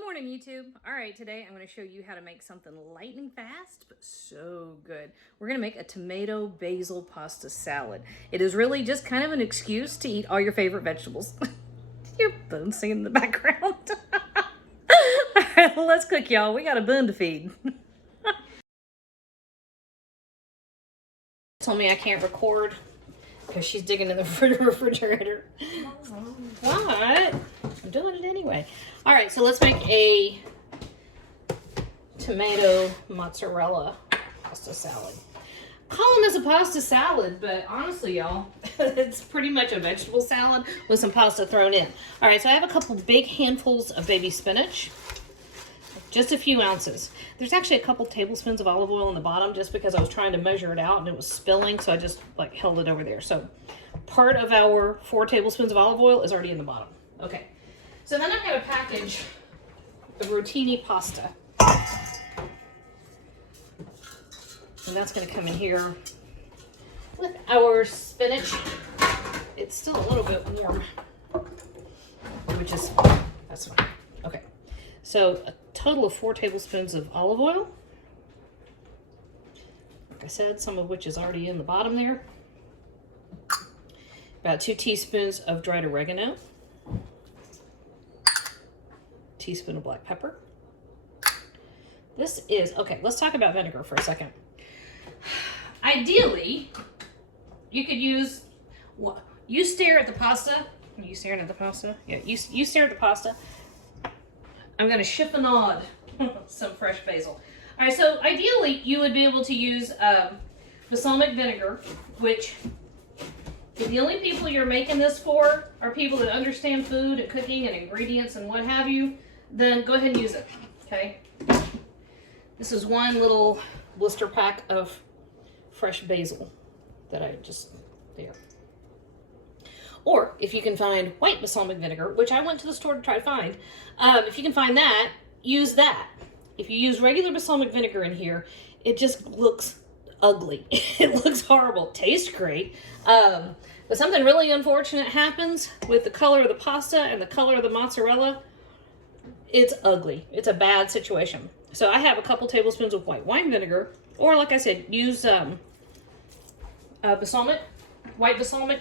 Good morning, YouTube. All right, today I'm going to show you how to make something lightning fast, but so good. We're going to make a tomato basil pasta salad. It is really just kind of an excuse to eat all your favorite vegetables. Your bone singing in the background. All right, let's cook, y'all. We got a bone to feed. Told me I can't record because she's digging in the refrigerator. What? I'm doing it anyway. All right, so let's make a tomato mozzarella pasta salad. Call them as a pasta salad, but honestly, y'all, it's pretty much a vegetable salad with some pasta thrown in. All right, so I have a couple big handfuls of baby spinach, just a few ounces. There's actually a couple tablespoons of olive oil on the bottom just because I was trying to measure it out and it was spilling, so I just like held it over there. So part of our 4 tablespoons of olive oil is already in the bottom. Okay, so then I've got a package of Rotini pasta. And that's going to come in here with our spinach. It's still a little bit warm, which is, that's fine. Okay, so a total of 4 tablespoons of olive oil. Like I said, some of which is already in the bottom there. About 2 teaspoons of dried oregano. Teaspoon of black pepper. This is, okay, let's talk about vinegar for a second. Ideally, you could use, you stare at the pasta. Are you staring at the pasta? Yeah, you stare at the pasta. I'm going to chiffonade some fresh basil. All right, so ideally, you would be able to use balsamic vinegar, which if the only people you're making this for are people that understand food and cooking and ingredients and what have you, then go ahead and use it, okay? This is one little blister pack of fresh basil that I just, there. Or if you can find white balsamic vinegar, which I went to the store to try to find, if you can find that, use that. If you use regular balsamic vinegar in here, it just looks ugly. It looks horrible. Tastes great. But something really unfortunate happens with the color of the pasta and the color of the mozzarella. It's ugly. It's a bad situation. So I have a couple tablespoons of white wine vinegar, or like I said, use balsamic, white balsamic.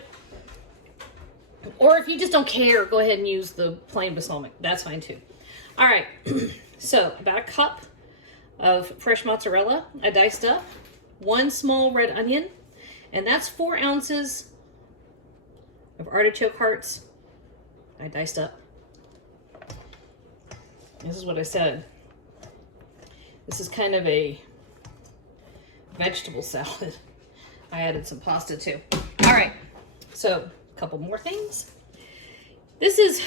Or if you just don't care, go ahead and use the plain balsamic. That's fine too. All right, so about a cup of fresh mozzarella, I diced up, 1 small red onion, and that's 4 ounces of artichoke hearts, I diced up. This is what I said. This is kind of a vegetable salad. I added some pasta too. All right, so a couple more things. This is,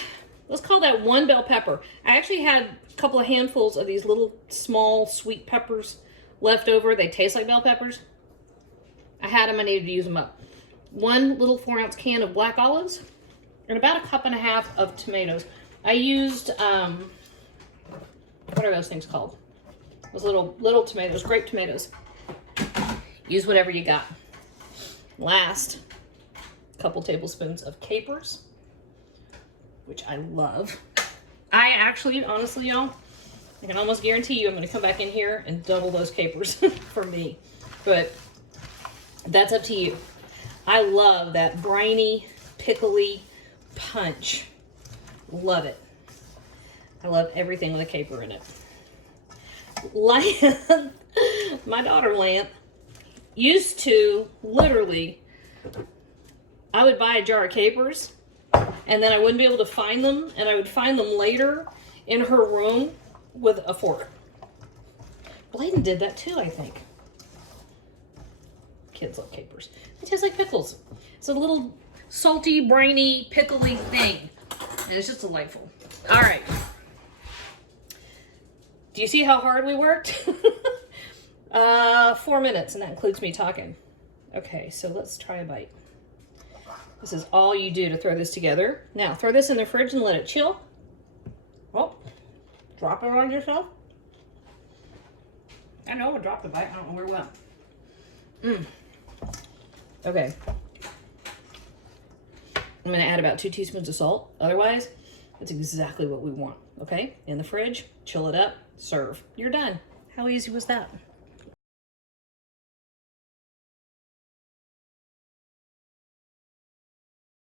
let's call that 1 bell pepper. I actually had a couple of handfuls of these little small sweet peppers left over. They taste like bell peppers. I had them, I needed to use them up. 1 little 4-ounce can of black olives and about 1.5 cups of tomatoes. I used, what are those things called? Those little tomatoes, grape tomatoes. Use whatever you got. Last, a couple tablespoons of capers, which I love. I actually, honestly, y'all, I can almost guarantee you I'm going to come back in here and double those capers for me. But that's up to you. I love that briny, pickly punch. Love it. I love everything with a caper in it. Lance, my daughter Lance, used to literally, I would buy a jar of capers and then I wouldn't be able to find them, and I would find them later in her room with a fork. Bladen did that too, I think. Kids love capers. It tastes like pickles. It's a little salty, briny, pickly thing. And it's just delightful. All right. Do you see how hard we worked? 4 minutes, and that includes me talking. Okay, so let's try a bite. This is all you do to throw this together. Now, throw this in the fridge and let it chill. Oh, drop it on yourself. I know I dropped the bite. I don't know where it went. Okay. I'm going to add about 2 teaspoons of salt. Otherwise, That's exactly what we want, okay? In the fridge, chill it up, serve. You're done. How easy was that?